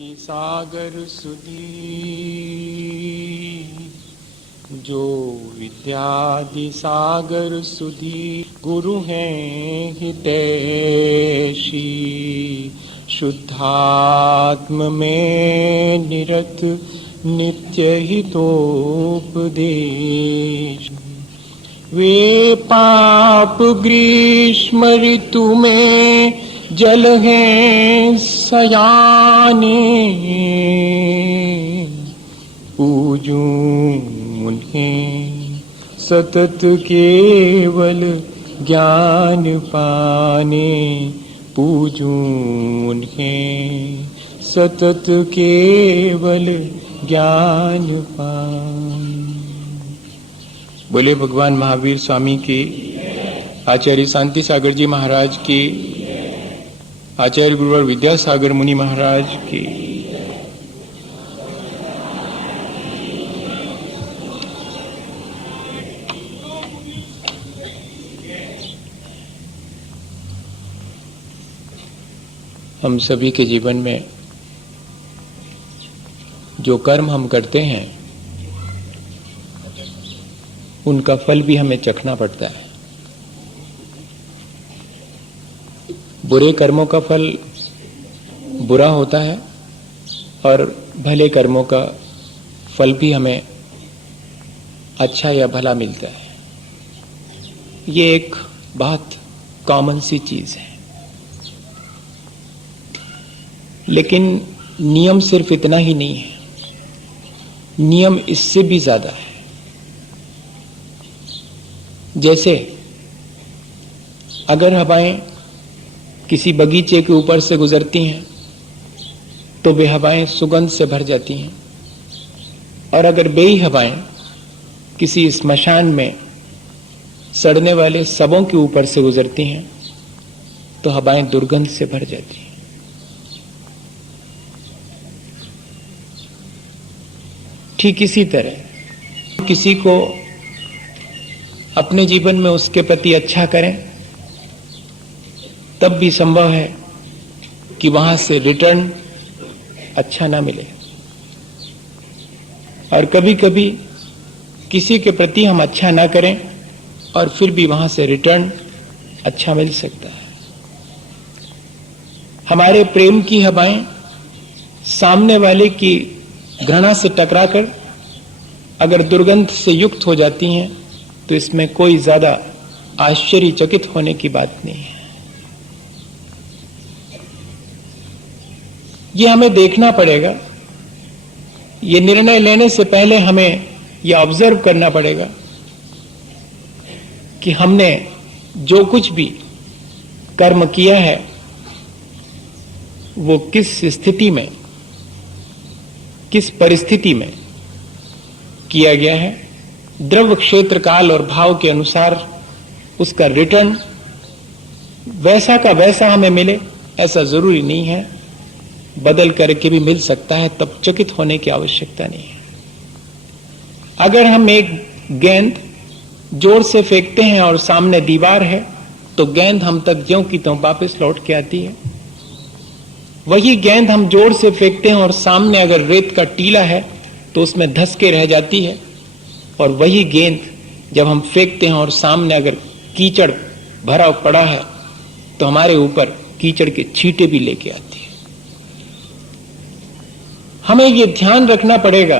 सागर सुधी जो विद्यादि सागर सुधी गुरु हैं हितैषी शुद्धात्म में निरत नित्य हितोपदेश। वे पाप ग्रीष्म ऋतु में जल हैं सयाने पूजूं उन्हें सतत केवल ज्ञान पाने पूजूं उन्हें सतत केवल ज्ञान पाने। बोले भगवान महावीर स्वामी की, आचार्य शांति सागर जी महाराज की, आचार्य गुरुवर विद्यासागर मुनि महाराज की। हम सभी के जीवन में जो कर्म हम करते हैं उनका फल भी हमें चखना पड़ता है। बुरे कर्मों का फल बुरा होता है और भले कर्मों का फल भी हमें अच्छा या भला मिलता है। ये एक बहुत कॉमन सी चीज है, लेकिन नियम सिर्फ इतना ही नहीं है, नियम इससे भी ज्यादा है। जैसे अगर हवाएं किसी बगीचे के ऊपर से गुजरती हैं तो वे हवाएं सुगंध से भर जाती हैं, और अगर बेई हवाएं किसी स्मशान में सड़ने वाले शवों के ऊपर से गुजरती हैं तो हवाएं दुर्गंध से भर जाती हैं। ठीक इसी तरह किसी को अपने जीवन में उसके प्रति अच्छा करें तब भी संभव है कि वहां से रिटर्न अच्छा ना मिले, और कभी कभी किसी के प्रति हम अच्छा ना करें और फिर भी वहां से रिटर्न अच्छा मिल सकता है। हमारे प्रेम की हवाएं सामने वाले की घृणा से टकराकर अगर दुर्गंध से युक्त हो जाती हैं तो इसमें कोई ज्यादा आश्चर्यचकित होने की बात नहीं है। ये हमें देखना पड़ेगा, ये निर्णय लेने से पहले हमें यह ऑब्जर्व करना पड़ेगा कि हमने जो कुछ भी कर्म किया है वो किस स्थिति में, किस परिस्थिति में किया गया है। द्रव्य क्षेत्र काल और भाव के अनुसार उसका रिटर्न वैसा का वैसा हमें मिले ऐसा जरूरी नहीं है, बदल करके भी मिल सकता है, तब चकित होने की आवश्यकता नहीं है। अगर हम एक गेंद जोर से फेंकते हैं और सामने दीवार है तो गेंद हम तक ज्यों की त्यों वापस लौट के आती है। वही गेंद हम जोर से फेंकते हैं और सामने अगर रेत का टीला है तो उसमें धंस के रह जाती है, और वही गेंद जब हम फेंकते हैं और सामने अगर कीचड़ भरा पड़ा है तो हमारे ऊपर कीचड़ के छींटे भी लेके आती है। हमें यह ध्यान रखना पड़ेगा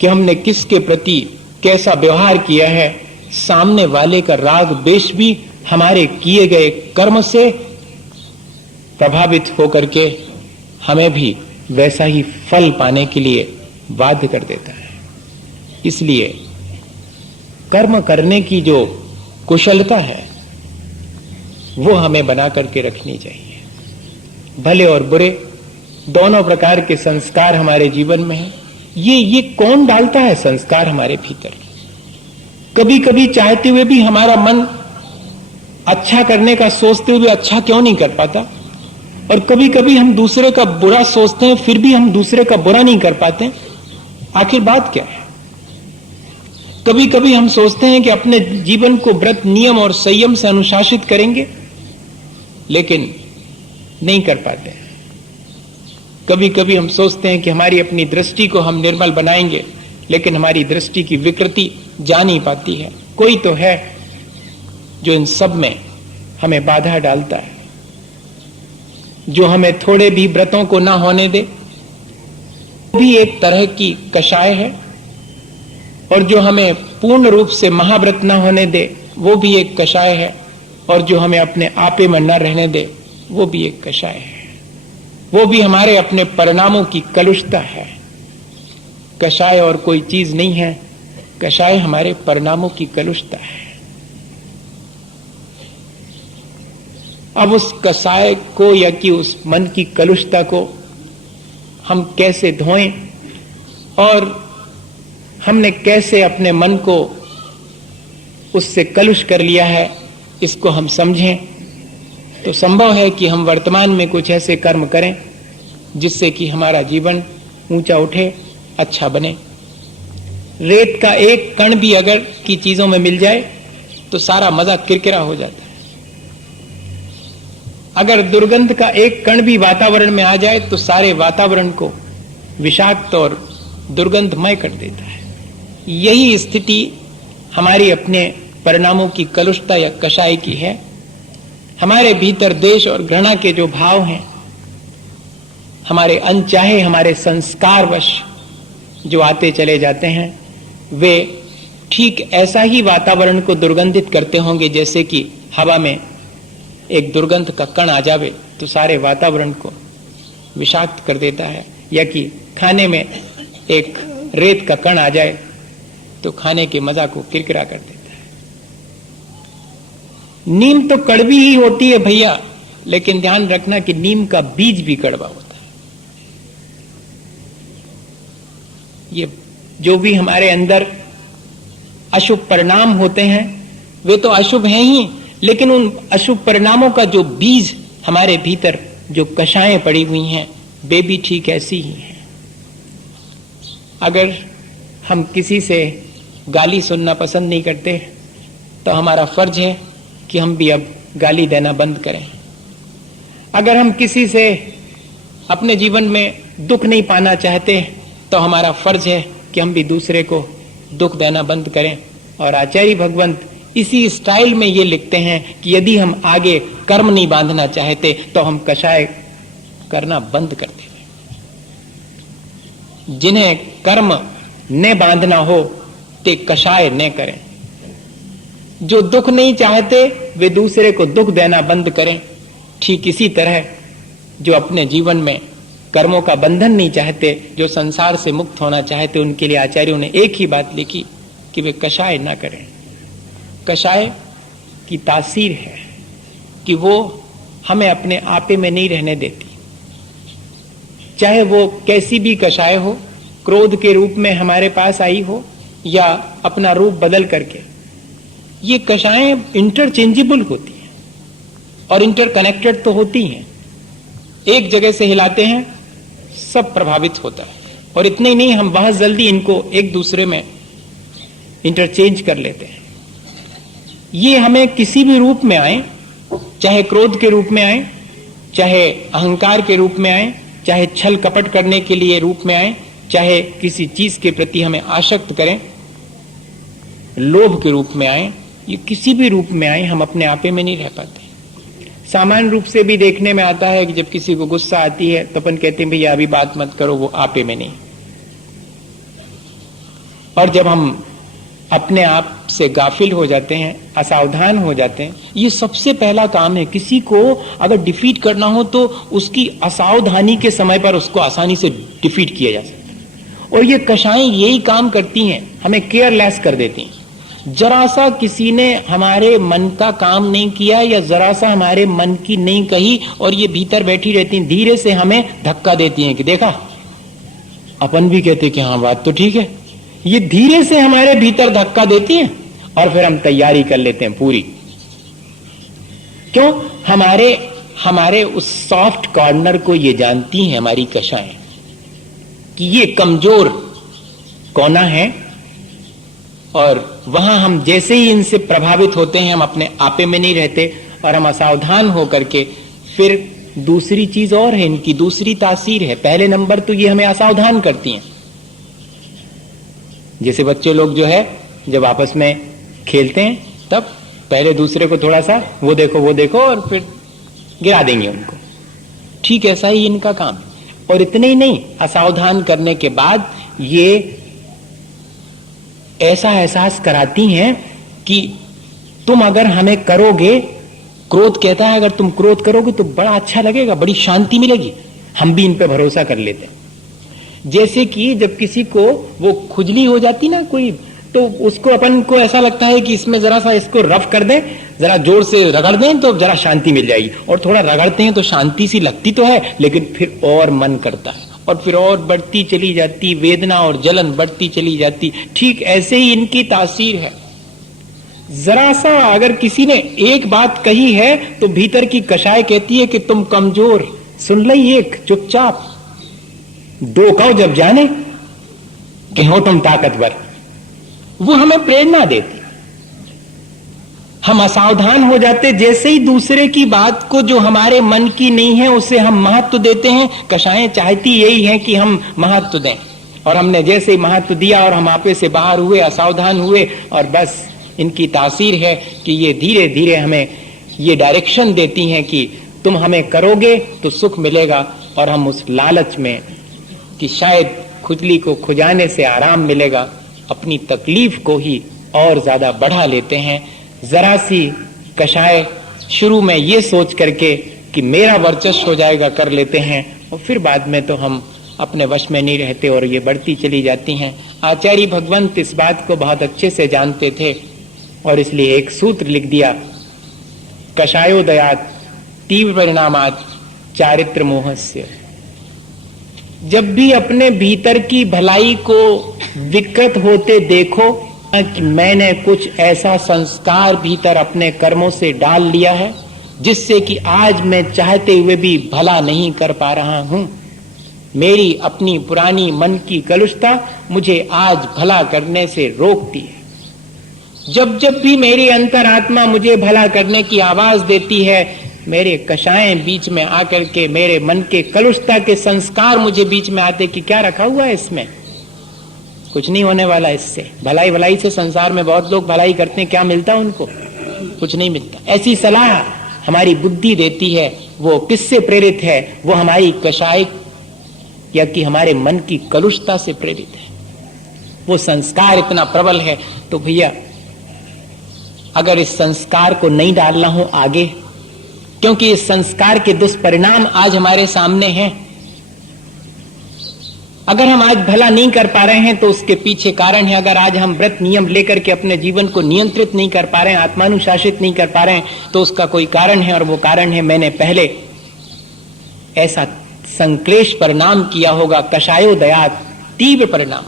कि हमने किसके प्रति कैसा व्यवहार किया है। सामने वाले का राग द्वेष भी हमारे किए गए कर्म से प्रभावित होकर के हमें भी वैसा ही फल पाने के लिए बाध्य कर देता है। इसलिए कर्म करने की जो कुशलता है वो हमें बना करके रखनी चाहिए। भले और बुरे दोनों प्रकार के संस्कार हमारे जीवन में हैं। ये कौन डालता है संस्कार हमारे भीतर? कभी कभी चाहते हुए भी हमारा मन अच्छा करने का सोचते हुए अच्छा क्यों नहीं कर पाता, और कभी कभी हम दूसरे का बुरा सोचते हैं फिर भी हम दूसरे का बुरा नहीं कर पाते। आखिर बात क्या है? कभी कभी हम सोचते हैं कि अपने जीवन को व्रत नियम और संयम से अनुशासित करेंगे, लेकिन नहीं कर पाते। कभी कभी हम सोचते हैं कि हमारी अपनी दृष्टि को हम निर्मल बनाएंगे, लेकिन हमारी दृष्टि की विकृति जा नहीं पाती है। कोई तो है जो इन सब में हमें बाधा डालता है, जो हमें थोड़े भी व्रतों को ना होने दे, भी एक तरह की कषाय है, और जो हमें पूर्ण रूप से महाव्रत न होने दे वो भी एक कषाय है, और जो हमें अपने आपे में न रहने दे वो भी एक कषाय है। वो भी हमारे अपने परिणामों की कलुषता है। कषाय और कोई चीज नहीं है, कषाय हमारे परिणामों की कलुषता है। अब उस कषाय को या कि उस मन की कलुषता को हम कैसे धोएं और हमने कैसे अपने मन को उससे कलुष कर लिया है, इसको हम समझें तो संभव है कि हम वर्तमान में कुछ ऐसे कर्म करें जिससे कि हमारा जीवन ऊंचा उठे, अच्छा बने। रेत का एक कण भी अगर की चीजों में मिल जाए तो सारा मजा किरकिरा हो जाता है। अगर दुर्गंध का एक कण भी वातावरण में आ जाए तो सारे वातावरण को विषाक्त और दुर्गंधमय कर देता है। यही स्थिति हमारी अपने परिणामों की कलुषता या कषाय की है। हमारे भीतर द्वेष और घृणा के जो भाव हैं, हमारे अनचाहे हमारे संस्कारवश जो आते चले जाते हैं, वे ठीक ऐसा ही वातावरण को दुर्गंधित करते होंगे जैसे कि हवा में एक दुर्गंध का कण आ जावे तो सारे वातावरण को विषाक्त कर देता है, या कि खाने में एक रेत का कण आ जाए तो खाने के मजा को किरकिरा कर देता है। नीम तो कड़वी ही होती है भैया, लेकिन ध्यान रखना कि नीम का बीज भी कड़वा होता है। ये जो भी हमारे अंदर अशुभ परिणाम होते हैं वे तो अशुभ हैं ही, लेकिन उन अशुभ परिणामों का जो बीज हमारे भीतर जो कषायें पड़ी हुई हैं वे भी ठीक ऐसी ही हैं। अगर हम किसी से गाली सुनना पसंद नहीं करते तो हमारा फर्ज है कि हम भी अब गाली देना बंद करें। अगर हम किसी से अपने जीवन में दुख नहीं पाना चाहते तो हमारा फर्ज है कि हम भी दूसरे को दुख देना बंद करें। और आचार्य भगवंत इसी स्टाइल में ये लिखते हैं कि यदि हम आगे कर्म नहीं बांधना चाहते तो हम कषाय करना बंद कर दें। जिन्हें कर्म न बांधना हो ते कषाय न करें। जो दुख नहीं चाहते वे दूसरे को दुख देना बंद करें। ठीक इसी तरह जो अपने जीवन में कर्मों का बंधन नहीं चाहते, जो संसार से मुक्त होना चाहते, उनके लिए आचार्यों ने एक ही बात लिखी कि वे कषाय ना करें। कषाय की तासीर है कि वो हमें अपने आपे में नहीं रहने देती। चाहे वो कैसी भी कषाय हो, क्रोध के रूप में हमारे पास आई हो या अपना रूप बदल करके, ये कषायें इंटरचेंजेबल होती हैं और इंटरकनेक्टेड तो होती हैं। एक जगह से हिलाते हैं सब प्रभावित होता है, और इतने ही नहीं, हम बहुत जल्दी इनको एक दूसरे में इंटरचेंज कर लेते हैं। ये हमें किसी भी रूप में आए, चाहे क्रोध के रूप में आए, चाहे अहंकार के रूप में आए, चाहे छल कपट करने के लिए रूप में आए, चाहे किसी चीज के प्रति हमें आसक्त करें, लोभ के रूप में आए, ये किसी भी रूप में आए, हम अपने आपे में नहीं रह पाते। सामान्य रूप से भी देखने में आता है कि जब किसी को गुस्सा आती है तो अपन कहते हैं भैया अभी बात मत करो, वो आपे में नहीं। और जब हम अपने आप से गाफिल हो जाते हैं, असावधान हो जाते हैं, ये सबसे पहला काम है। किसी को अगर डिफीट करना हो तो उसकी असावधानी के समय पर उसको आसानी से डिफीट किया जा सकता है। और ये कषायें यही काम करती हैं, हमें केयरलेस कर देती हैं। जरा सा किसी ने हमारे मन का काम नहीं किया या जरा सा हमारे मन की नहीं कही और ये भीतर बैठी रहती हैं, धीरे से हमें धक्का देती हैं कि देखा। अपन भी कहते हैं कि हाँ बात तो ठीक है। ये धीरे से हमारे भीतर धक्का देती हैं और फिर हम तैयारी कर लेते हैं पूरी। क्यों? हमारे उस सॉफ्ट कॉर्नर को ये जानती हैं हमारी कषायें कि ये कमजोर कोना है, और वहां हम जैसे ही इनसे प्रभावित होते हैं हम अपने आपे में नहीं रहते और हम असावधान होकर के फिर दूसरी चीज और है, इनकी दूसरी तासीर है। पहले नंबर तो ये हमें असावधान करती हैं। जैसे बच्चे लोग जो है जब आपस में खेलते हैं तब पहले दूसरे को थोड़ा सा वो देखो और फिर गिरा देंगे उनको। ठीक ऐसा ही इनका काम है। और इतने ही नहीं, असावधान करने के बाद ये ऐसा एहसास कराती हैं कि तुम अगर हमें करोगे, क्रोध कहता है अगर तुम क्रोध करोगे तो बड़ा अच्छा लगेगा, बड़ी शांति मिलेगी, हम भी इन पे भरोसा कर लेते हैं। जैसे कि जब किसी को वो खुजली हो जाती ना कोई, तो उसको अपन को ऐसा लगता है कि इसमें जरा सा इसको रफ कर दें, जरा जोर से रगड़ दें तो जरा शांति मिल जाएगी। और थोड़ा रगड़ते हैं तो शांति सी लगती तो है, लेकिन फिर और मन करता है और फिर और बढ़ती चली जाती वेदना और जलन बढ़ती चली जाती। ठीक ऐसे ही इनकी तासीर है। जरा सा अगर किसी ने एक बात कही है तो भीतर की कषाय कहती है कि तुम कमजोर, सुन लई एक चुपचाप, दो कहो जब जाने कि हो तुम ताकतवर। वो हमें प्रेरणा देती। हम असावधान हो जाते, जैसे ही दूसरे की बात को जो हमारे मन की नहीं है उसे हम महत्व देते हैं। कषायें चाहती यही है कि हम महत्व दें, और हमने जैसे ही महत्व दिया और हम आपे से बाहर हुए, असावधान हुए, और बस इनकी तासीर है कि ये धीरे धीरे हमें ये डायरेक्शन देती हैं कि तुम हमें करोगे तो सुख मिलेगा। और हम उस लालच में कि शायद खुजली को खुजाने से आराम मिलेगा, अपनी तकलीफ को ही और ज्यादा बढ़ा लेते हैं। जरा सी कषाय शुरू में ये सोच करके कि मेरा वर्चस्व हो जाएगा कर लेते हैं, और फिर बाद में तो हम अपने वश में नहीं रहते और ये बढ़ती चली जाती हैं। आचार्य भगवंत इस बात को बहुत अच्छे से जानते थे और इसलिए एक सूत्र लिख दिया, कषायोदयात् तीव्र परिणामात् चारित्र मोहस्य। जब भी अपने भीतर की भलाई को विकृत होते देखो कि मैंने कुछ ऐसा संस्कार भीतर अपने कर्मों से डाल लिया है जिससे कि आज मैं चाहते हुए भी भला नहीं कर पा रहा हूं, मेरी अपनी पुरानी मन की कलुषता मुझे आज भला करने से रोकती है। जब जब भी मेरी अंतरात्मा मुझे भला करने की आवाज देती है, मेरे कषायें बीच में आकर के मेरे मन के कलुषता के संस्कार मुझे बीच में आते कि क्या रखा हुआ है इसमें, कुछ नहीं होने वाला इससे। भलाई भलाई से संसार में बहुत लोग भलाई करते हैं, क्या मिलता उनको? कुछ नहीं मिलता। ऐसी सलाह हमारी बुद्धि देती है। वो किससे प्रेरित है? वो हमारी कषाय या कि हमारे मन की कलुषता से प्रेरित है। वो संस्कार इतना प्रबल है। तो भैया अगर इस संस्कार को नहीं डालना हो आगे, क्योंकि इस संस्कार के दुष्परिणाम आज हमारे सामने हैं, अगर हम आज भला नहीं कर पा रहे हैं तो उसके पीछे कारण है। अगर आज हम व्रत नियम लेकर के अपने जीवन को नियंत्रित नहीं कर पा रहे हैं, आत्मानुशासित नहीं कर पा रहे हैं, तो उसका कोई कारण है, और वो कारण है मैंने पहले ऐसा संक्लेश परिणाम किया होगा। कषायोदयात् तीव्र परिणाम।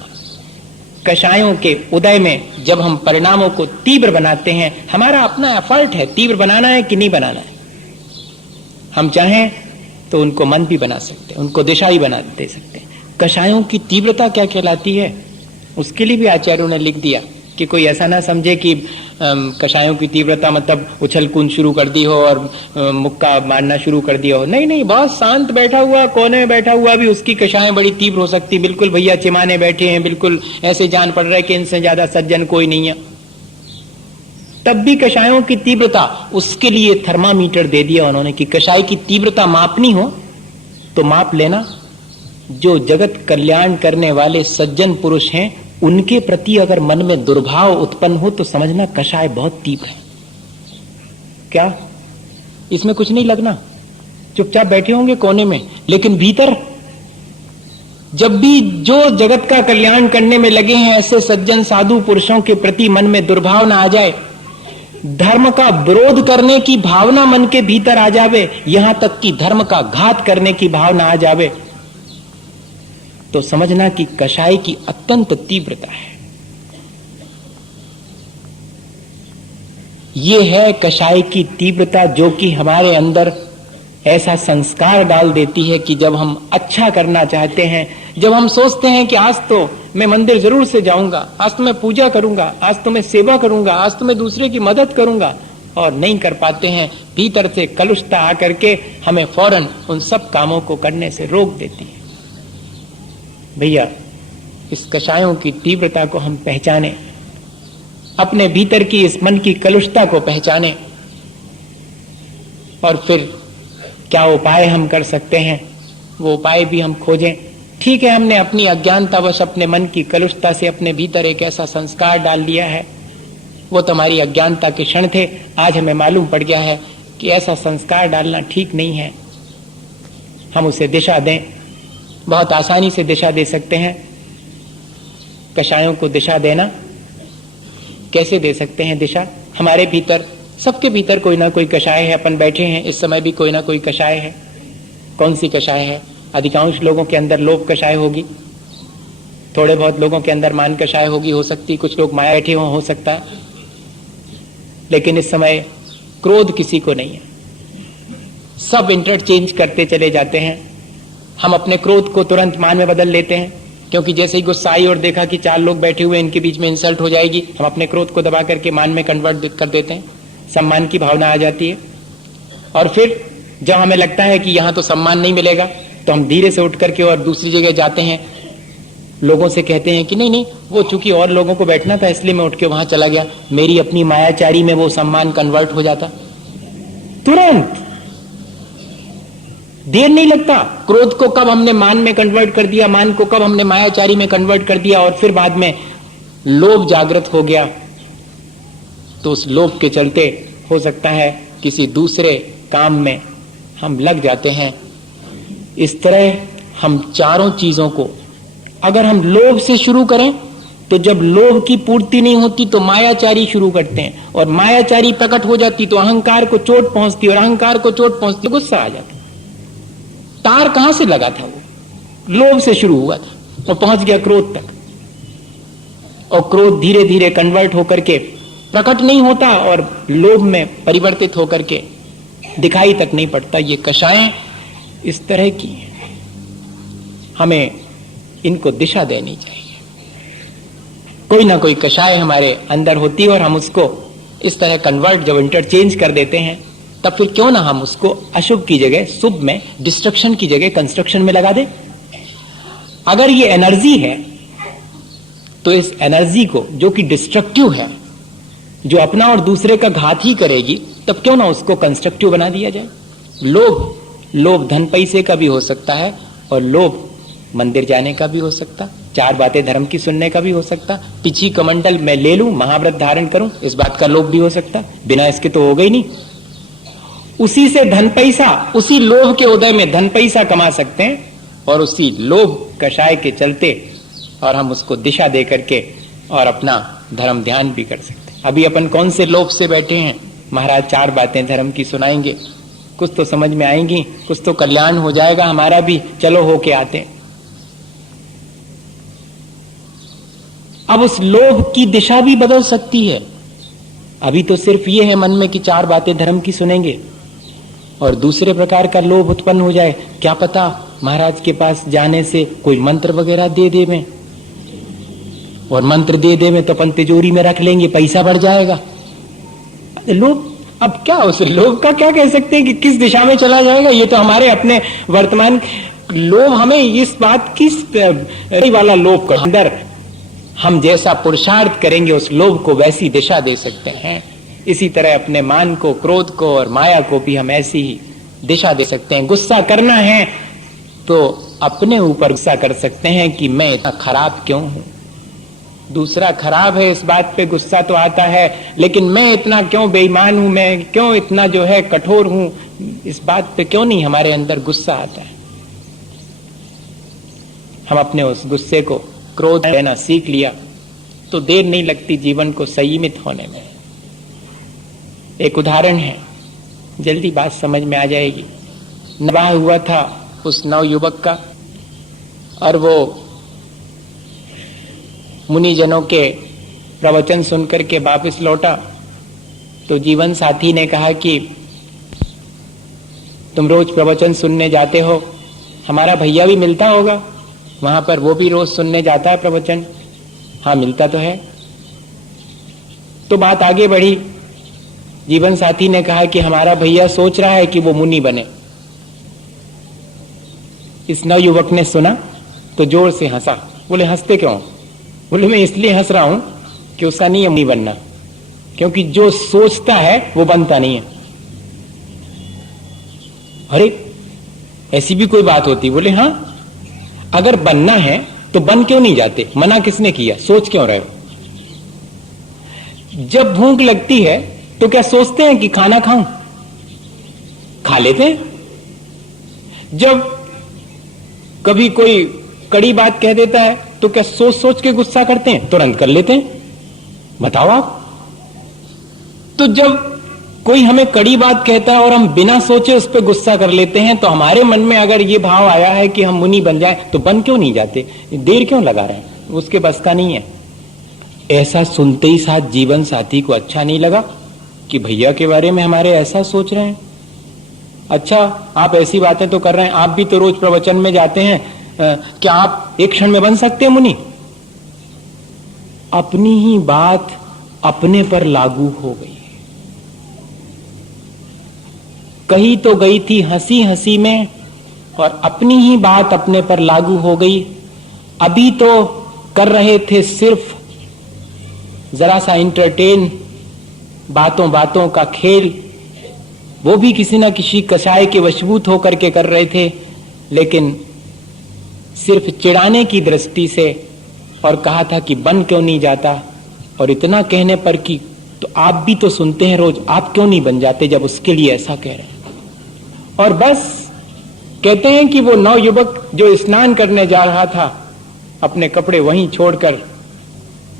कषायों के उदय में जब हम परिणामों को तीव्र बनाते हैं, हमारा अपना एफर्ट है तीव्र बनाना है कि नहीं बनाना है। हम चाहें तो उनको मन भी बना सकते हैं, उनको दिशा ही बना दे सकते हैं। कषायों की तीव्रता क्या कहलाती है, उसके लिए भी आचार्यों ने लिख दिया कि कोई ऐसा ना समझे कि कषायों की तीव्रता मतलब उछल कूद शुरू कर दी हो और मुक्का मारना शुरू कर दिया हो। नहीं नहीं, बहुत शांत बैठा हुआ, कोने में बैठा हुआ भी उसकी कषायें बड़ी तीव्र हो सकती। बिल्कुल भैया चिमाने बैठे हैं, बिल्कुल ऐसे जान पड़ रहा है कि इनसे ज्यादा सज्जन कोई नहीं है, तब भी कषायों की तीव्रता, उसके लिए थर्मामीटर दे दिया उन्होंने कि कषाय की तीव्रता मापनी हो तो माप लेना। जो जगत कल्याण करने वाले सज्जन पुरुष हैं, उनके प्रति अगर मन में दुर्भाव उत्पन्न हो तो समझना कषाय बहुत तीव्र है। क्या इसमें कुछ नहीं लगना, चुपचाप बैठे होंगे कोने में, लेकिन भीतर जब भी जो जगत का कल्याण करने में लगे हैं, ऐसे सज्जन साधु पुरुषों के प्रति मन में दुर्भाव ना आ जाए, धर्म का विरोध करने की भावना मन के भीतर आ जावे, यहां तक कि धर्म का घात करने की भावना आ जावे, तो समझना कि कषाय की अत्यंत तीव्रता है। ये है कषाय की तीव्रता, जो कि हमारे अंदर ऐसा संस्कार डाल देती है कि जब हम अच्छा करना चाहते हैं, जब हम सोचते हैं कि आज तो मैं मंदिर जरूर से जाऊंगा, आज तो मैं पूजा करूंगा, आज तो मैं सेवा करूंगा, आज तो मैं दूसरे की मदद करूंगा, और नहीं कर पाते हैं, भीतर से कलुषता आकर के हमें फौरन उन सब कामों को करने से रोक देती है। भैया, इस कषायों की तीव्रता को हम पहचाने, अपने भीतर की इस मन की कलुषता को पहचाने और फिर क्या उपाय हम कर सकते हैं वो उपाय भी हम खोजें। ठीक है, हमने अपनी अज्ञानतावश अपने मन की कलुषता से अपने भीतर एक ऐसा संस्कार डाल दिया है, वो तुम्हारी अज्ञानता के क्षण थे, आज हमें मालूम पड़ गया है कि ऐसा संस्कार डालना ठीक नहीं है। हम उसे दिशा दें, बहुत आसानी से दिशा दे सकते हैं। कषायों को दिशा देना कैसे दे सकते हैं दिशा? हमारे भीतर, सबके भीतर कोई ना कोई कषाय है। अपन बैठे हैं, इस समय भी कोई ना कोई कषाय है। कौन सी कषाय है? अधिकांश लोगों के अंदर लोभ कषाय होगी, थोड़े बहुत लोगों के अंदर मान कषाय होगी, हो सकती, कुछ लोग माया बैठे हो सकता है। लेकिन इस समय क्रोध किसी को नहीं है, सब इंटरचेंज करते चले जाते हैं। हम अपने क्रोध को तुरंत मान में बदल लेते हैं, क्योंकि जैसे ही गुस्सा आई और देखा कि 4 लोग बैठे हुए, इनके बीच में इंसल्ट हो जाएगी, हम अपने क्रोध को दबा करके मान में कन्वर्ट कर देते हैं। सम्मान की भावना आ जाती है और फिर जब हमें लगता है कि यहां तो सम्मान नहीं मिलेगा, तो हम धीरे से उठ करके और दूसरी जगह जाते हैं, लोगों से कहते हैं कि नहीं नहीं, वो चूंकि और लोगों को बैठना था इसलिए मैं उठ के वहां चला गया, मेरी अपनी मायाचारी में वो सम्मान कन्वर्ट हो जाता। तुरंत, देर नहीं लगता। क्रोध को कब हमने मान में कन्वर्ट कर दिया, मान को कब हमने मायाचारी में कन्वर्ट कर दिया और फिर बाद में लोभ जागृत हो गया, तो उस लोभ के चलते हो सकता है किसी दूसरे काम में हम लग जाते हैं। इस तरह हम चारों चीजों को अगर हम लोभ से शुरू करें, तो जब लोभ की पूर्ति नहीं होती तो मायाचारी शुरू करते हैं, और मायाचारी प्रकट हो जाती तो अहंकार को चोट पहुंचती, और अहंकार को चोट पहुंचती गुस्सा आ जाता। तार कहां से लगा था? वो लोभ से शुरू हुआ था और पहुंच गया क्रोध तक, और क्रोध धीरे धीरे कन्वर्ट होकर के प्रकट नहीं होता और लोभ में परिवर्तित होकर के दिखाई तक नहीं पड़ता। ये कषायें इस तरह की हैं, हमें इनको दिशा देनी चाहिए। कोई ना कोई कषाय हमारे अंदर होती है और हम उसको इस तरह कन्वर्ट जब इंटरचेंज कर देते हैं, तब फिर क्यों ना हम उसको अशुभ की जगह शुभ में, डिस्ट्रक्शन की जगह कंस्ट्रक्शन में लगा दें। अगर ये एनर्जी है तो इस एनर्जी को, जो कि डिस्ट्रक्टिव है, जो अपना और दूसरे का घात ही करेगी, तब क्यों ना उसको कंस्ट्रक्टिव बना दिया जाए। लोभ धन पैसे का भी हो सकता है, और लोभ मंदिर जाने का भी हो सकता, 4 बातें धर्म की सुनने का भी हो सकता, पिछी कमंडल मैं ले लूं, महाव्रत धारण करूं, इस बात का लोभ भी हो सकता। बिना इसके तो हो गई नहीं। उसी से धन पैसा, उसी लोभ के उदय में धन पैसा कमा सकते हैं, और उसी लोभ कषाय के चलते और हम उसको दिशा दे करके और अपना धर्म ध्यान भी कर सकते हैं। अभी अपन कौन से लोभ से बैठे हैं? महाराज 4 बातें धर्म की सुनाएंगे, कुछ तो समझ में आएंगी, कुछ तो कल्याण हो जाएगा हमारा भी, चलो होके आते हैं। अब उस लोभ की दिशा भी बदल सकती है। अभी तो सिर्फ ये है मन में कि 4 बातें धर्म की सुनेंगे, और दूसरे प्रकार का लोभ उत्पन्न हो जाए। क्या पता महाराज के पास जाने से कोई मंत्र वगैरह दे दे में, और मंत्र दे दे में तो अपन तिजोरी में रख लेंगे, पैसा बढ़ जाएगा। लोभ, अब क्या उस लोभ का क्या कह सकते हैं कि किस दिशा में चला जाएगा? ये तो हमारे अपने वर्तमान लोभ, हमें इस बात की वाला लोभ का अंदर हम जैसा पुरुषार्थ करेंगे उस लोभ को वैसी दिशा दे सकते हैं। इसी तरह अपने मान को, क्रोध को और माया को भी हम ऐसी ही दिशा दे सकते हैं। गुस्सा करना है तो अपने ऊपर गुस्सा कर सकते हैं कि मैं इतना खराब क्यों हूं। दूसरा खराब है इस बात पे गुस्सा तो आता है, लेकिन मैं इतना क्यों बेईमान हूं, मैं क्यों इतना जो है कठोर हूं, इस बात पे क्यों नहीं हमारे अंदर गुस्सा आता है। हम अपने उस गुस्से को, क्रोध लेना सीख लिया तो देर नहीं लगती जीवन को संयमित होने में। एक उदाहरण है, जल्दी बात समझ में आ जाएगी। विवाह हुआ था उस नवयुवक का, और वो मुनिजनों के प्रवचन सुनकर के वापस लौटा, तो जीवन साथी ने कहा कि तुम रोज प्रवचन सुनने जाते हो, हमारा भैया भी मिलता होगा वहां पर, वो भी रोज सुनने जाता है प्रवचन। हाँ मिलता तो है। तो बात आगे बढ़ी जीवन साथी ने कहा कि हमारा भैया सोच रहा है कि वो मुनि बने। इस नवयुवक ने सुना तो जोर से हंसा। बोले हंसते क्यों? बोले मैं इसलिए हंस रहा हूं कि उसका नहीं है मुनि बनना, क्योंकि जो सोचता है वो बनता नहीं है। अरे ऐसी भी कोई बात होती? बोले हाँ, अगर बनना है तो बन क्यों नहीं जाते? मना किसने किया? सोच क्यों रहे हो? जब भूख लगती है तो क्या सोचते हैं कि खाना खाऊं? खा लेते हैं। जब कभी कोई कड़ी बात कह देता है तो क्या सोच सोच के गुस्सा करते हैं? तुरंत कर लेते हैं। बताओ आप। तो जब कोई हमें कड़ी बात कहता है और हम बिना सोचे उस पर गुस्सा कर लेते हैं, तो हमारे मन में अगर ये भाव आया है कि हम मुनि बन जाए तो बन क्यों नहीं जाते? देर क्यों लगा रहे हैं? उसके बस का नहीं है। ऐसा सुनते ही साथ जीवन साथी को अच्छा नहीं लगा कि भैया के बारे में हमारे ऐसा सोच रहे हैं। अच्छा, आप ऐसी बातें तो कर रहे हैं, आप भी तो रोज प्रवचन में जाते हैं, क्या आप एक क्षण में बन सकते हैं मुनि? अपनी ही बात अपने पर लागू हो गई। कही तो गई थी हंसी हंसी में और अपनी ही बात अपने पर लागू हो गई। अभी तो कर रहे थे सिर्फ जरा सा इंटरटेन, बातों बातों का खेल, वो भी किसी ना किसी कसाय के वशभूत होकर के कर रहे थे, लेकिन सिर्फ चिढ़ाने की दृष्टि से। और कहा था कि बन क्यों नहीं जाता, और इतना कहने पर कि तो आप भी तो सुनते हैं रोज, आप क्यों नहीं बन जाते जब उसके लिए ऐसा कह रहे हैं। और बस कहते हैं कि वो नवयुवक जो स्नान करने जा रहा था अपने कपड़े वहीं छोड़कर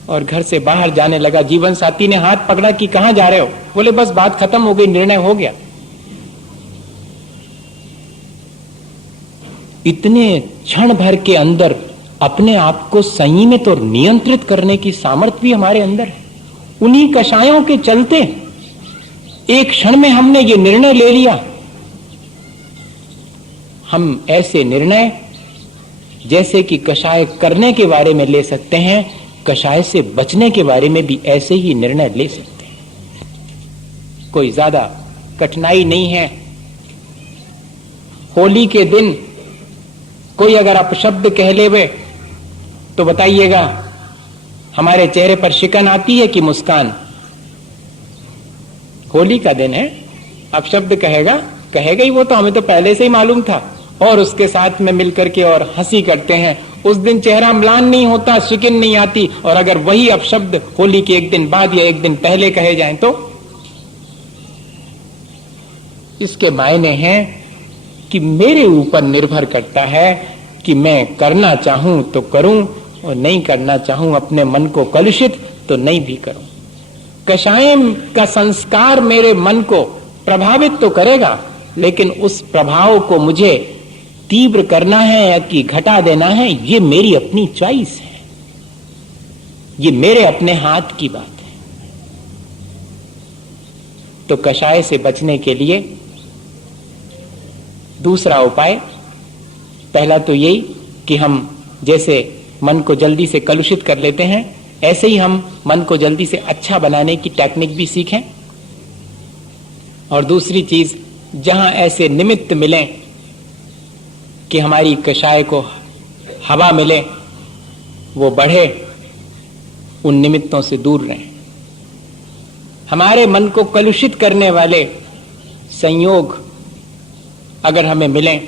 और घर से बाहर जाने लगा। जीवन साथी ने हाथ पकड़ा कि कहां जा रहे हो? बोले बस बात खत्म हो गई, निर्णय हो गया। इतने क्षण भर के अंदर अपने आप को संयमित और नियंत्रित करने की सामर्थ्य भी हमारे अंदर है। उन्हीं कषायों के चलते एक क्षण में हमने ये निर्णय ले लिया। हम ऐसे निर्णय जैसे कि कषाय करने के बारे में ले सकते हैं, कषाय से बचने के बारे में भी ऐसे ही निर्णय ले सकते हैं। कोई ज्यादा कठिनाई नहीं है। होली के दिन कोई अगर अपशब्द कह लेवे तो बताइएगा हमारे चेहरे पर शिकन आती है कि मुस्कान? होली का दिन है, अपशब्द कहेगा ही, वो तो हमें तो पहले से ही मालूम था, और उसके साथ में मिलकर के और हंसी करते हैं। उस दिन चेहरा म्लान नहीं होता, शिकन नहीं आती। और अगर वही अपशब्द होली के एक दिन बाद या एक दिन पहले कहे जाएं तो इसके मायने हैं कि मेरे ऊपर निर्भर करता है कि मैं करना चाहूं तो करूं और नहीं करना चाहूं, अपने मन को कलुषित तो नहीं भी करूं। कषाय का संस्कार मेरे मन को प्रभावित तो करेगा, लेकिन उस प्रभाव को मुझे तीव्र करना है या कि घटा देना है, ये मेरी अपनी चॉइस है, ये मेरे अपने हाथ की बात है। तो कषाय से बचने के लिए दूसरा उपाय, पहला तो यही कि हम जैसे मन को जल्दी से कलुषित कर लेते हैं, ऐसे ही हम मन को जल्दी से अच्छा बनाने की टेक्निक भी सीखें। और दूसरी चीज, जहां ऐसे निमित्त मिलें कि हमारी कषाय को हवा मिले, वो बढ़े, उन निमित्तों से दूर रहें। हमारे मन को कलुषित करने वाले संयोग अगर हमें मिलें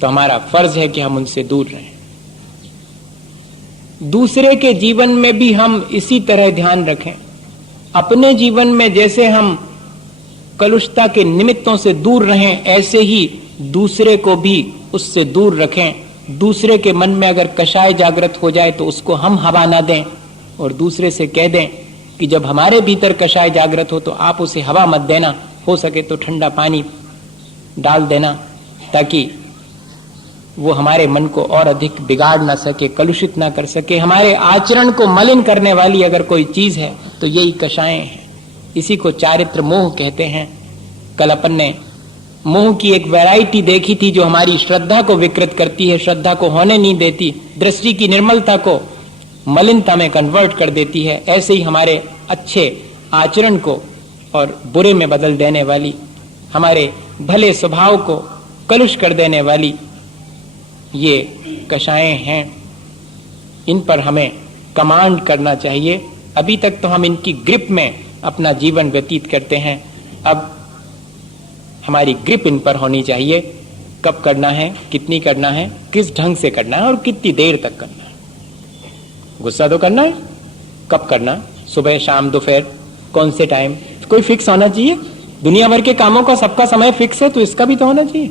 तो हमारा फर्ज है कि हम उनसे दूर रहें। दूसरे के जीवन में भी हम इसी तरह ध्यान रखें। अपने जीवन में जैसे हम कलुषता के निमित्तों से दूर रहें, ऐसे ही दूसरे को भी उससे दूर रखें। दूसरे के मन में अगर कषाय जागृत हो जाए तो उसको हम हवा ना दें, और दूसरे से कह दें कि जब हमारे भीतर कषाय जागृत हो तो आप उसे हवा मत देना, हो सके तो ठंडा पानी डाल देना, ताकि वो हमारे मन को और अधिक बिगाड़ ना सके, कलुषित ना कर सके। हमारे आचरण को मलिन करने वाली अगर कोई चीज है तो यही कषायें हैं। इसी को चारित्र मोह कहते हैं। कल अपन ने मोह की एक वैरायटी देखी थी जो हमारी श्रद्धा को विकृत करती है, श्रद्धा को होने नहीं देती, दृष्टि की निर्मलता को मलिनता में कन्वर्ट कर देती है। ऐसे ही हमारे अच्छे आचरण को और बुरे में बदल देने वाली, हमारे भले स्वभाव को कलुष कर देने वाली ये कषायें हैं, इन पर हमें कमांड करना चाहिए। अभी तक तो हम इनकी ग्रिप में अपना जीवन व्यतीत करते हैं, अब हमारी ग्रिप इन पर होनी चाहिए। कब करना है, कितनी करना है, किस ढंग से करना है और कितनी देर तक करना है। गुस्सा तो करना है, कब करना, सुबह शाम दोपहर, कौन से टाइम, कोई फिक्स होना चाहिए। दुनिया भर के कामों का सबका समय फिक्स है, तो इसका भी तो होना चाहिए।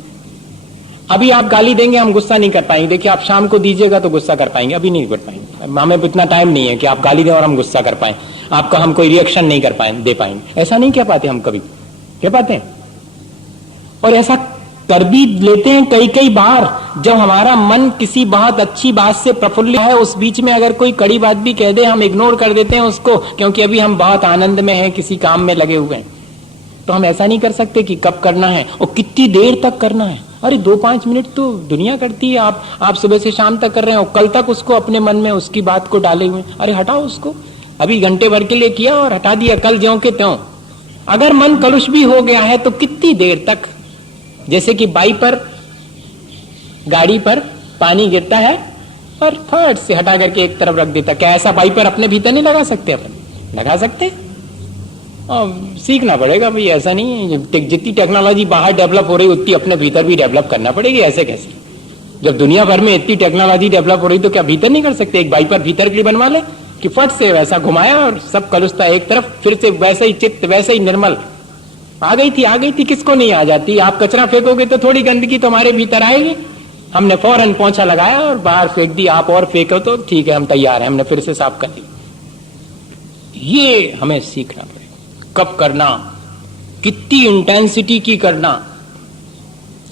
अभी आप गाली देंगे, हम गुस्सा नहीं कर पाएंगे। देखिए, आप शाम को दीजिएगा तो गुस्सा कर पाएंगे, अभी नहीं कर पाएंगे। हमें इतना टाइम नहीं है कि आप गाली दें और हम गुस्सा कर पाए, आपका हम कोई रिएक्शन नहीं कर पाए, दे पाएंगे। ऐसा नहीं कह पाते हम, कभी कह पाते हैं। और ऐसा कर भी लेते हैं कई कई बार, जब हमारा मन किसी बहुत अच्छी बात से प्रफुल्लित है, उस बीच में अगर कोई कड़ी बात भी कह दे, हम इग्नोर कर देते हैं उसको, क्योंकि अभी हम बहुत आनंद में हैं, किसी काम में लगे हुए हैं। तो हम ऐसा नहीं कर सकते कि कब करना है और कितनी देर तक करना है। अरे 2-5 मिनट तो दुनिया करती है, आप सुबह से शाम तक कर रहे हो, कल तक उसको अपने मन में उसकी बात को डाले हुए। अरे हटाओ उसको, अभी घंटे भर के लिए किया और हटा दिया, कल ज्यों के त्यों। अगर मन कलुष भी हो गया है तो कितनी देर तक, जैसे कि वाइपर गाड़ी पर पानी गिरता है और फट से हटा करके एक तरफ रख देता, क्या ऐसा वाइपर अपने भीतर नहीं लगा सकते? अपन लगा सकते, और सीखना पड़ेगा भाई। ऐसा नहीं है, जितनी टेक्नोलॉजी बाहर डेवलप हो रही उतनी अपने भीतर भी डेवलप करना पड़ेगी। ऐसे कैसे, जब दुनिया भर में इतनी टेक्नोलॉजी डेवलप हो रही तो क्या भीतर नहीं कर सकते? एक वाइपर भीतर के लिए बनवा ले कि फट से वैसा घुमाया और सब कलुषता एक तरफ, फिर से वैसे ही चित्त, वैसे ही निर्मल। आ गई थी, किसको नहीं आ जाती? आप कचरा फेंकोगे तो थोड़ी गंदगी तो हमारे भीतर आएगी। हमने फौरन पोंछा लगाया और बाहर फेंक दी, आप और फेंको तो ठीक है, हम तैयार हैं, हमने फिर से साफ कर दी। ये हमें सीखना पड़ेगा, कब करना, कितनी इंटेंसिटी की करना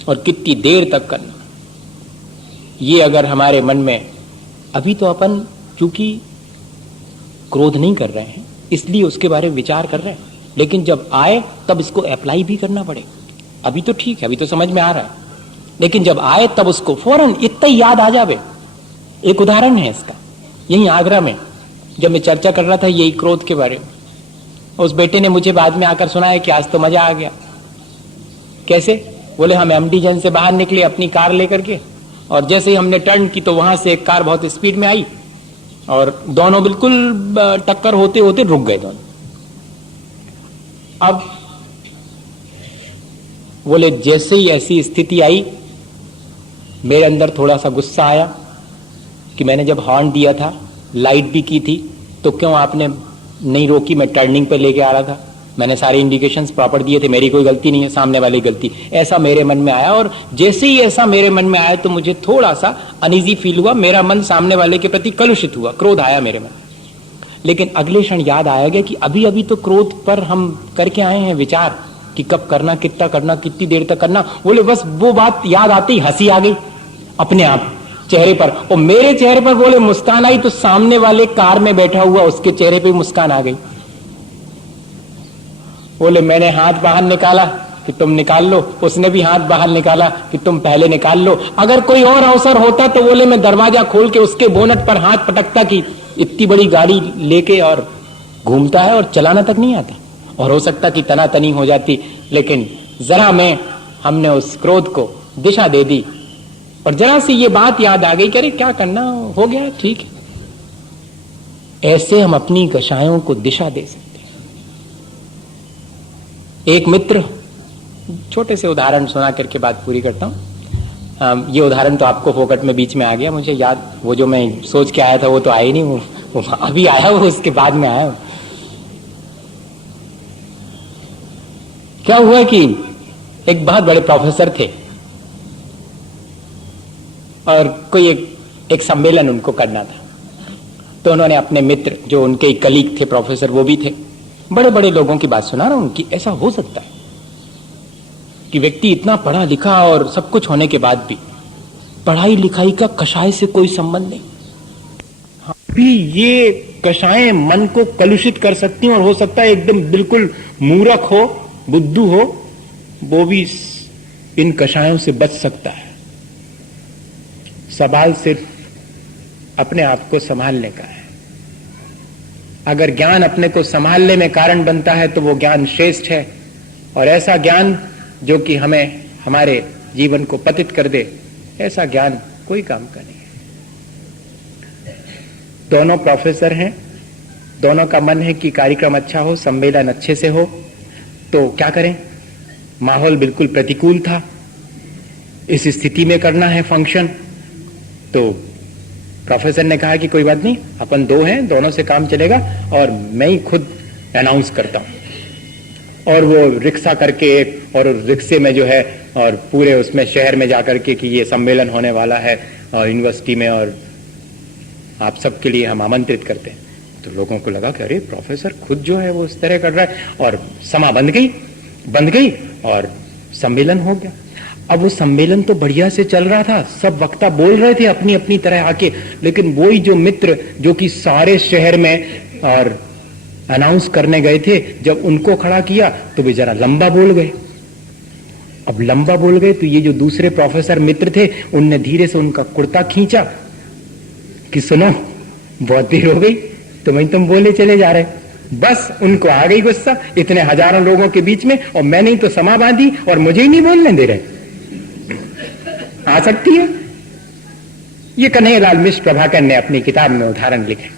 और कितनी देर तक करना। ये अगर हमारे मन में, अभी तो अपन चूंकि क्रोध नहीं कर रहे हैं इसलिए उसके बारे में विचार कर रहे हैं, लेकिन जब आए तब इसको अप्लाई भी करना पड़ेगा। अभी तो ठीक है, अभी तो समझ में आ रहा है, लेकिन जब आए तब उसको फौरन इतना याद आ जावे। एक उदाहरण है इसका, यही आगरा में जब मैं चर्चा कर रहा था यही क्रोध के बारे में, उस बेटे ने मुझे बाद में आकर सुनाया कि आज तो मजा आ गया। कैसे? बोले हम एमडी जंक्शन से बाहर निकले अपनी कार लेकर के, और जैसे ही हमने टर्न की तो वहां से एक कार बहुत स्पीड में आई और दोनों बिल्कुल टक्कर होते होते रुक गए दोनों। अब बोले जैसे ही ऐसी स्थिति आई, मेरे अंदर थोड़ा सा गुस्सा आया कि मैंने जब हॉर्न दिया था, लाइट भी की थी, तो क्यों आपने नहीं रोकी? मैं टर्निंग पे लेके आ रहा था, मैंने सारे इंडिकेशंस प्रॉपर दिए थे, मेरी कोई गलती नहीं है, सामने वाली गलती। ऐसा मेरे मन में आया, और जैसे ही ऐसा मेरे मन में आया तो मुझे थोड़ा सा अनईजी फील हुआ, मेरा मन सामने वाले के प्रति कलुषित हुआ, क्रोध आया मेरे मन। लेकिन अगले क्षण याद आया गया कि अभी अभी तो क्रोध पर हम करके आए हैं विचार कि कब करना, कितना करना, कितनी देर तक करना। बोले बस वो बात याद आती ही हंसी आ गई अपने आप चेहरे पर, और मेरे चेहरे पर बोले मुस्कान आई, तो सामने वाले कार में बैठा हुआ उसके चेहरे पे मुस्कान आ गई। बोले मैंने हाथ बाहर निकाला कि तुम निकाल लो, उसने भी हाथ बाहर निकाला कि तुम पहले निकाल लो। अगर कोई और अवसर होता तो बोले मैं दरवाजा खोल के उसके बोनट पर हाथ पटकता कि इतनी बड़ी गाड़ी लेके और घूमता है और चलाना तक नहीं आता, और हो सकता कि तनातनी हो जाती। लेकिन जरा में हमने उस क्रोध को दिशा दे दी, और जरा सी ये बात याद आ गई कि अरे क्या करना, हो गया ठीक है। ऐसे हम अपनी कषायों को दिशा दे सकते हैं। एक मित्र, छोटे से उदाहरण सुना करके बात पूरी करता हूं। ये उदाहरण तो आपको फोकट में बीच में आ गया, मुझे याद, वो जो मैं सोच के आया था वो तो आया नहीं, वो अभी आया, वो उसके बाद में आया। क्या हुआ कि एक बहुत बड़े प्रोफेसर थे और कोई एक सम्मेलन उनको करना था, तो उन्होंने अपने मित्र जो उनके कलीग थे, प्रोफेसर वो भी थे, बड़े बड़े लोगों की बात सुना रहा हूं कि ऐसा हो सकता है कि व्यक्ति इतना पढ़ा लिखा और सब कुछ होने के बाद भी पढ़ाई लिखाई का कषाय से कोई संबंध नहीं। भी ये कषायें मन को कलुषित कर सकती हैं, और हो सकता है एकदम बिल्कुल मूर्ख हो, बुद्धू हो, वो भी इन कषायों से बच सकता है। सवाल सिर्फ अपने आप को संभालने का है। अगर ज्ञान अपने को संभालने में कारण बनता है तो वो ज्ञान श्रेष्ठ है, और ऐसा ज्ञान जो कि हमें हमारे जीवन को पतित कर दे, ऐसा ज्ञान कोई काम का नहीं है। दोनों प्रोफेसर हैं, दोनों का मन है कि कार्यक्रम अच्छा हो, सम्मेलन अच्छे से हो, तो क्या करें? माहौल बिल्कुल प्रतिकूल था, इस स्थिति में करना है फंक्शन। तो प्रोफेसर ने कहा कि कोई बात नहीं, अपन दो हैं, दोनों से काम चलेगा और मैं ही खुद अनाउंस करता हूं। और वो रिक्शा करके, और रिक्शे में जो है, और पूरे उसमें शहर में जाकर के कि ये सम्मेलन होने वाला है और यूनिवर्सिटी में, और आप सबके लिए हम आमंत्रित करते हैं। तो लोगों को लगा कि अरे प्रोफेसर खुद जो है वो इस तरह कर रहा है, और समा बंध गई और सम्मेलन हो गया। अब वो सम्मेलन तो बढ़िया से चल रहा था, सब वक्ता बोल रहे थे अपनी अपनी तरह आके, लेकिन वही जो मित्र जो कि सारे शहर में और अनाउंस करने गए थे, जब उनको खड़ा किया तो वे जरा लंबा बोल गए। अब लंबा बोल गए तो ये जो दूसरे प्रोफेसर मित्र थे, उनने धीरे से उनका कुर्ता खींचा कि सुनो, बहुत देर हो गई, तुम बोले चले जा रहे। बस उनको आ गई गुस्सा, इतने हजारों लोगों के बीच में, और मैंने ही तो समा बांधी और मुझे ही नहीं बोलने दे रहे। आ सकती है। ये कन्हैयालाल मिश्र प्रभाकर ने अपनी किताब में उदाहरण लिखे,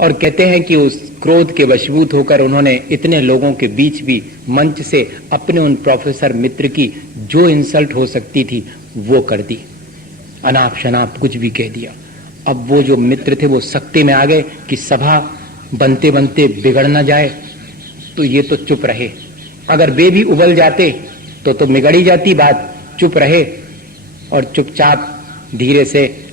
और कहते हैं कि उस क्रोध के वशीभूत होकर उन्होंने इतने लोगों के बीच भी मंच से अपने उन प्रोफेसर मित्र की जो इंसल्ट हो सकती थी वो कर दी, अनाप शनाप कुछ भी कह दिया। अब वो जो मित्र थे वो सख्ती में आ गए कि सभा बनते बनते बिगड़ ना जाए, तो ये तो चुप रहे। अगर वे भी उबल जाते तो बिगड़ ही जाती बात, चुप रहे। और चुपचाप धीरे से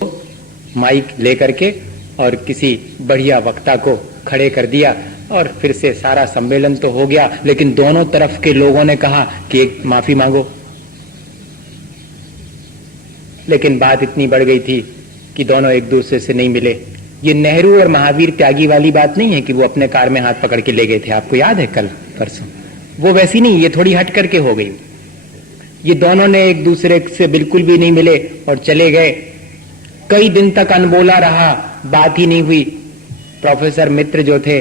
माइक लेकर के और किसी बढ़िया वक्ता को खड़े कर दिया, और फिर से सारा सम्मेलन तो हो गया। लेकिन दोनों तरफ के लोगों ने कहा कि एक माफी मांगो, लेकिन बात इतनी बढ़ गई थी कि दोनों एक दूसरे से नहीं मिले। ये नेहरू और महावीर त्यागी वाली बात नहीं है कि वो अपने कार में हाथ पकड़ के ले गए थे, आपको याद है कल परसों, वो वैसी नहीं, ये थोड़ी हट करके हो गई। ये दोनों ने एक दूसरे से बिल्कुल भी नहीं मिले और चले गए। कई दिन तक अनबोला रहा, बात ही नहीं हुई। प्रोफेसर मित्र जो थे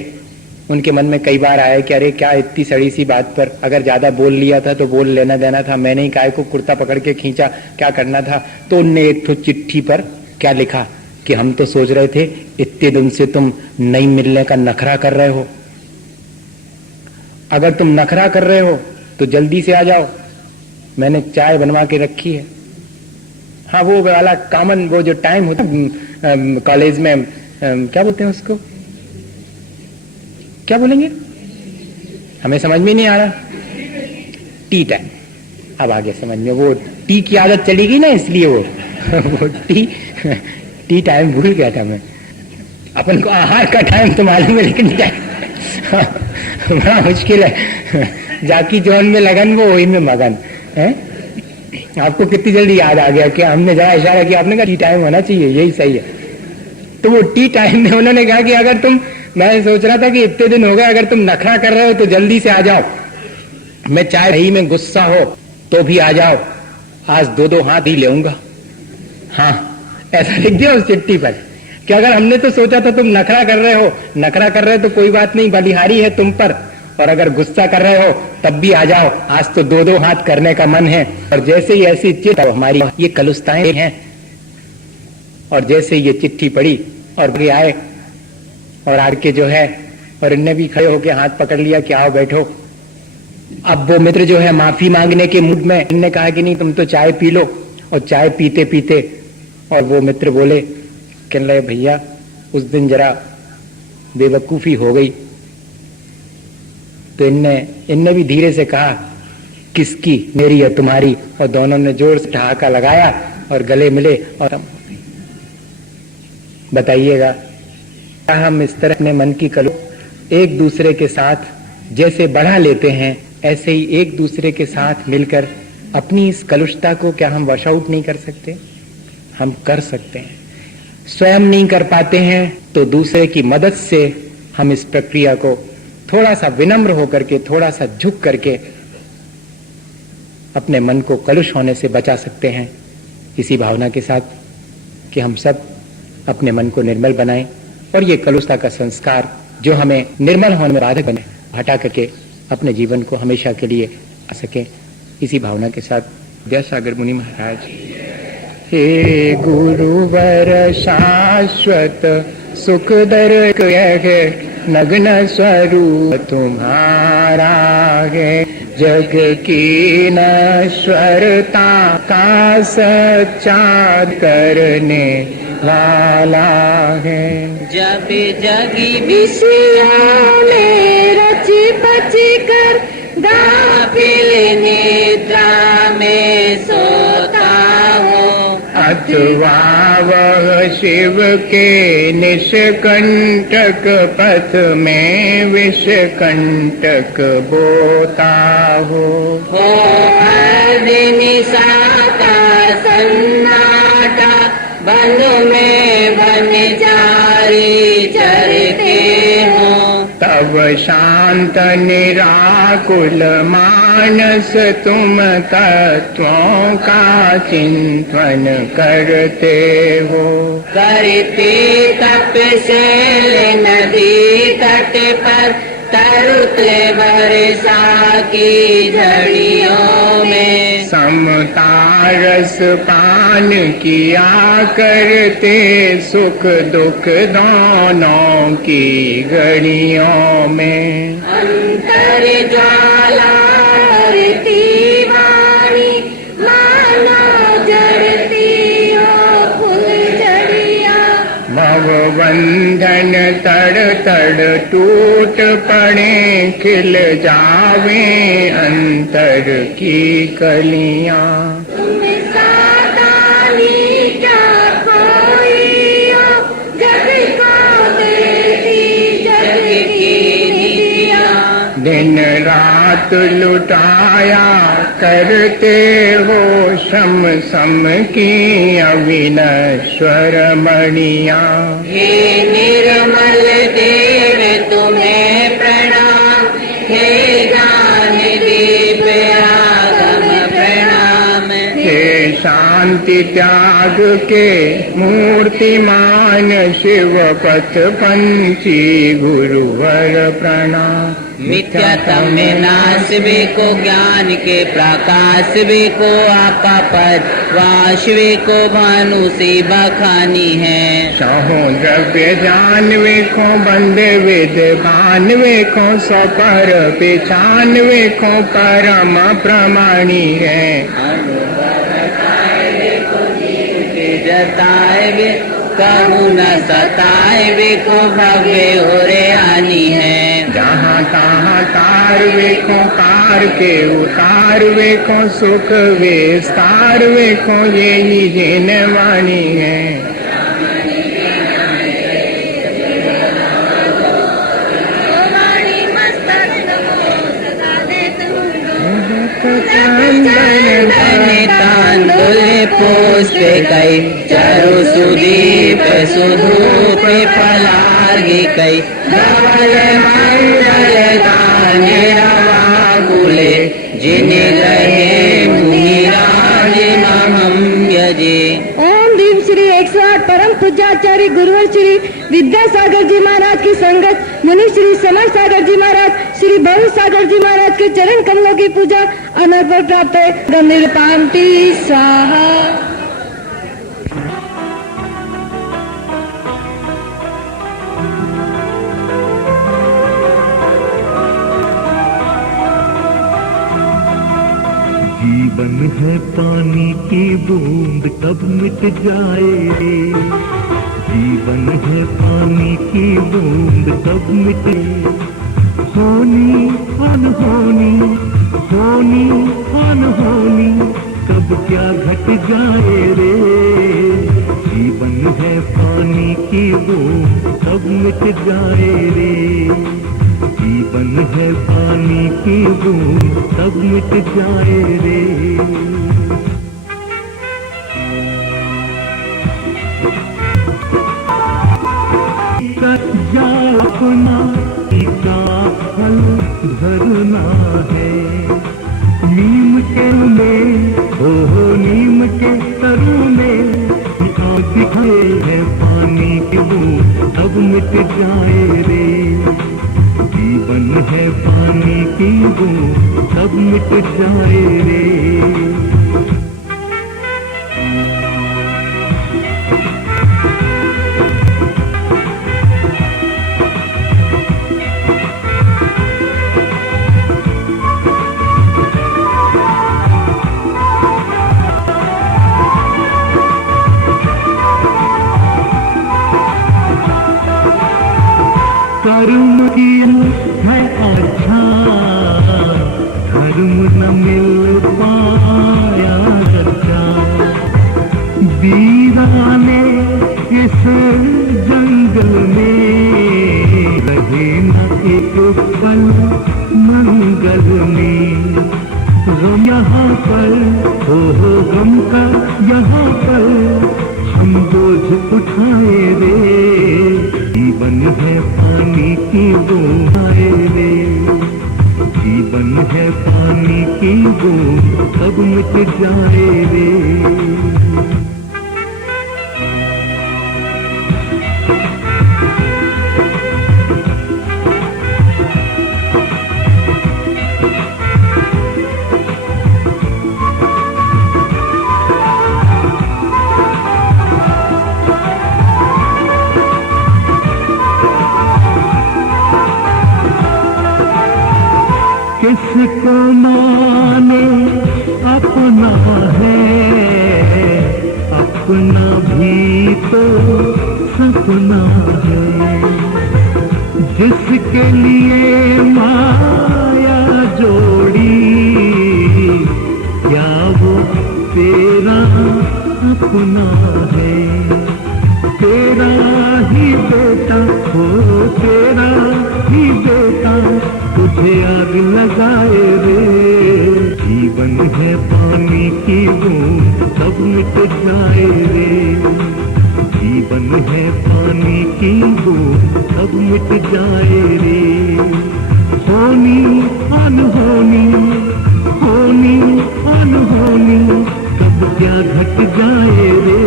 उनके मन में कई बार आया कि अरे क्या इतनी सड़ी सी बात पर, अगर ज्यादा बोल लिया था तो बोल लेना देना था, मैंने ही काय को कुर्ता पकड़ के खींचा, क्या करना था। तो उनने एक तो चिट्ठी पर क्या लिखा कि हम तो सोच रहे थे इतने दिन से तुम नहीं मिलने का नखरा कर रहे हो, अगर तुम नखरा कर रहे हो तो जल्दी से आ जाओ, मैंने चाय बनवा के रखी है। हाँ, वो वाला कॉमन वो जो टाइम होता कॉलेज में, क्या बोलते हैं उसको, क्या बोलेंगे, हमें समझ में नहीं आ रहा, टी टाइम। अब आगे समझ में, वो टी की आदत चली गई ना, इसलिए वो टी टाइम भूल गया था मैं। अपन को आहार का टाइम तो मालूम है, लेकिन बड़ा मुश्किल है। जाकी जॉन में लगन, वो वही में मगन है। आपको कितनी जल्दी याद आ गया कि हमने जरा इशारा किया, आपने कहा टी टाइम होना चाहिए, यही सही है। तो वो टी टाइम में उन्होंने कहा कि अगर तुम, मैं सोच रहा था कि इतने दिन हो गए, अगर तुम नखरा कर रहे हो तो जल्दी से आ जाओ, मैं चाहे रही में गुस्सा हो तो भी आ जाओ, आज दो दो हाथ ही लेऊंगा। हाँ, ऐसा लिख दिया उस चिट्ठी पर कि अगर हमने तो सोचा था तुम नखरा कर रहे हो, नखरा कर रहे हो तो कोई बात नहीं, बलिहारी है तुम पर, और अगर गुस्सा कर रहे हो तब भी आ जाओ, आज तो दो दो हाथ करने का मन है। और जैसे ही ऐसी चिट्ठी, हमारी ये कलुस्ताएं हैं, और जैसे ये चिट्ठी पड़ी और ये आए और आके जो है, और इनने भी खड़े होके हाथ पकड़ लिया कि आओ बैठो। अब वो मित्र जो है माफी मांगने के मूड में, इनने कहा कि नहीं तुम तो चाय पी लो, और चाय पीते पीते और वो मित्र बोले, कहने लगे भैया उस दिन जरा बेवकूफी हो गई। तो इनने भी धीरे से कहा, किसकी, मेरी या तुम्हारी, और दोनों ने जोर से ठहाका लगाया और गले मिले। और बताइएगा, क्या हम इस तरह अपने मन की कलो एक दूसरे के साथ जैसे बढ़ा लेते हैं, ऐसे ही एक दूसरे के साथ मिलकर अपनी इस कलुषता को क्या हम वॉश आउट नहीं कर सकते? हम कर सकते हैं। स्वयं नहीं कर पाते हैं तो दूसरे की मदद से हम इस प्रक्रिया को थोड़ा सा विनम्र होकर के, थोड़ा सा झुक करके अपने मन को कलुष होने से बचा सकते हैं, इसी भावना के साथ कि हम सब अपने मन को निर्मल बनाएं और ये कलुषता का संस्कार जो हमें निर्मल होने में बाधक बने हटा करके अपने जीवन को हमेशा के लिए आ सके। इसी भावना के साथ विद्यासागर मुनि महाराज। हे गुरुवर शाश्वत सुखदर नग्न स्वरूप तुम्हारा है, जग की नश्वरता का सच्चा करने वाला है। जब जगी विषयों में रची बची कर गाफिल निद्रा में सोता हो, अथवा वह शिव के निष्कंटक पथ में विषकंटक बोता हो। निशाता सन्नाटा बंध में बन जारी चरते हो, तब शांत निराकुल मानस तुम तत्वों का चिंतन करते हो। करते तपशैल नदी तट पर तरुते वर्षा की झड़ियों में, समता रस पान किया करते सुख दुख दोनों की घड़ियों में। अंतर ज्वाला वाणी मानो जड़ती हो फुलझड़िया, भवबंधन तड़ तड़ टूट पड़े खिल जावे अंतर की कलियां। तुम सादानी क्या कोई हो, जग को देती जग की निधियां। दिन रात लुटाया करते हो श्रम सम की अविनश्वर मणिया। हे निर्मल देव तुम्हें प्रणाम, हे ज्ञान दीप आगम प्रणाम। हे शांति त्याग के मूर्तिमान शिव पथ पंची गुरुवर प्रणाम। मिथ्यात्म में नाश वे को ज्ञान के प्रकाश वे को आपा पर वाश वे को भानु से बखानी है। सहो द्रव्य जानवे को बंदे विद भानवे को सपर पहचानवे को परम प्रमाणी है। जताए वे कहूँ न सताए वे को भव्य हो रे आनी है। जहाँ तहाँ तार वेखो तार के उतार वेखो सुख विस्तार वेखो यही जिन वाणी है। तांदुले पुष्प कई चारु सुदीप सुधूप फलार्घि कई धवल मंगल गाने रवाकुले जिने रहे मुनिराज महम यजे। ओम भीम श्री 108 परम पूज्याचार्य गुरुवर श्री विद्यासागर जी महाराज की संगत, मुनि श्री समर सागर जी महाराज, श्री भव सागर जी महाराज के चरण कमलों की पूजा अनर्पण प्राप्त है। गंभीर पांति स्वाहा। जीवन है पानी की बूंद कब मिट जाए रे, जीवन है पानी की बूंद कब मिटे। होनी अनहोनी होनी अनहोनी कब क्या घट जाए रे। जीवन है पानी की बूंद कब मिट जाए रे, जीवन है पानी की बूंद कब मिट जाए रे। जा अपना का फल भरना है। नीम के में नीम के तरु में दिखाए है पानी सब मिट जाए रे। जीवन है पानी की बूंद सब मिट जाए रे। कर्म किया है अच्छा, धर्म न मिल पाया सच्चा। वीराने इस जंगल में रहे न एक पल मंगल में। गम यहाँ पर हो गम का यहाँ पर हम बोझ उठाए रे। जीवन है पानी की बूंद रे। जीवन है पानी की बूंद सब मिट जाए रे। किसको माने अपना है, अपना भी तो सपना है। जिसके लिए माया जोड़ी क्या वो तेरा अपना है। तेरा ही बेटा हो, तेरा ही बेटा तुझे आग लगाए रे। जीवन है पानी की बूंद सब मिट जाए रे। जीवन है पानी की बूंद सब मिट जाए रे। होनी अनहोनी, होनी अनहोनी कब क्या घट जाए रे।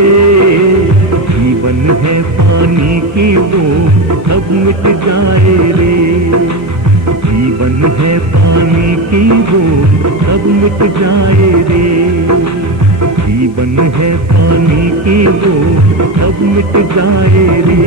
जीवन है पानी की बूंद सब मिट जाए रे। जीवन है पानी की बूंद सब मिट जाए रे। जीवन है पानी की बूंद सब मिट जाए रे।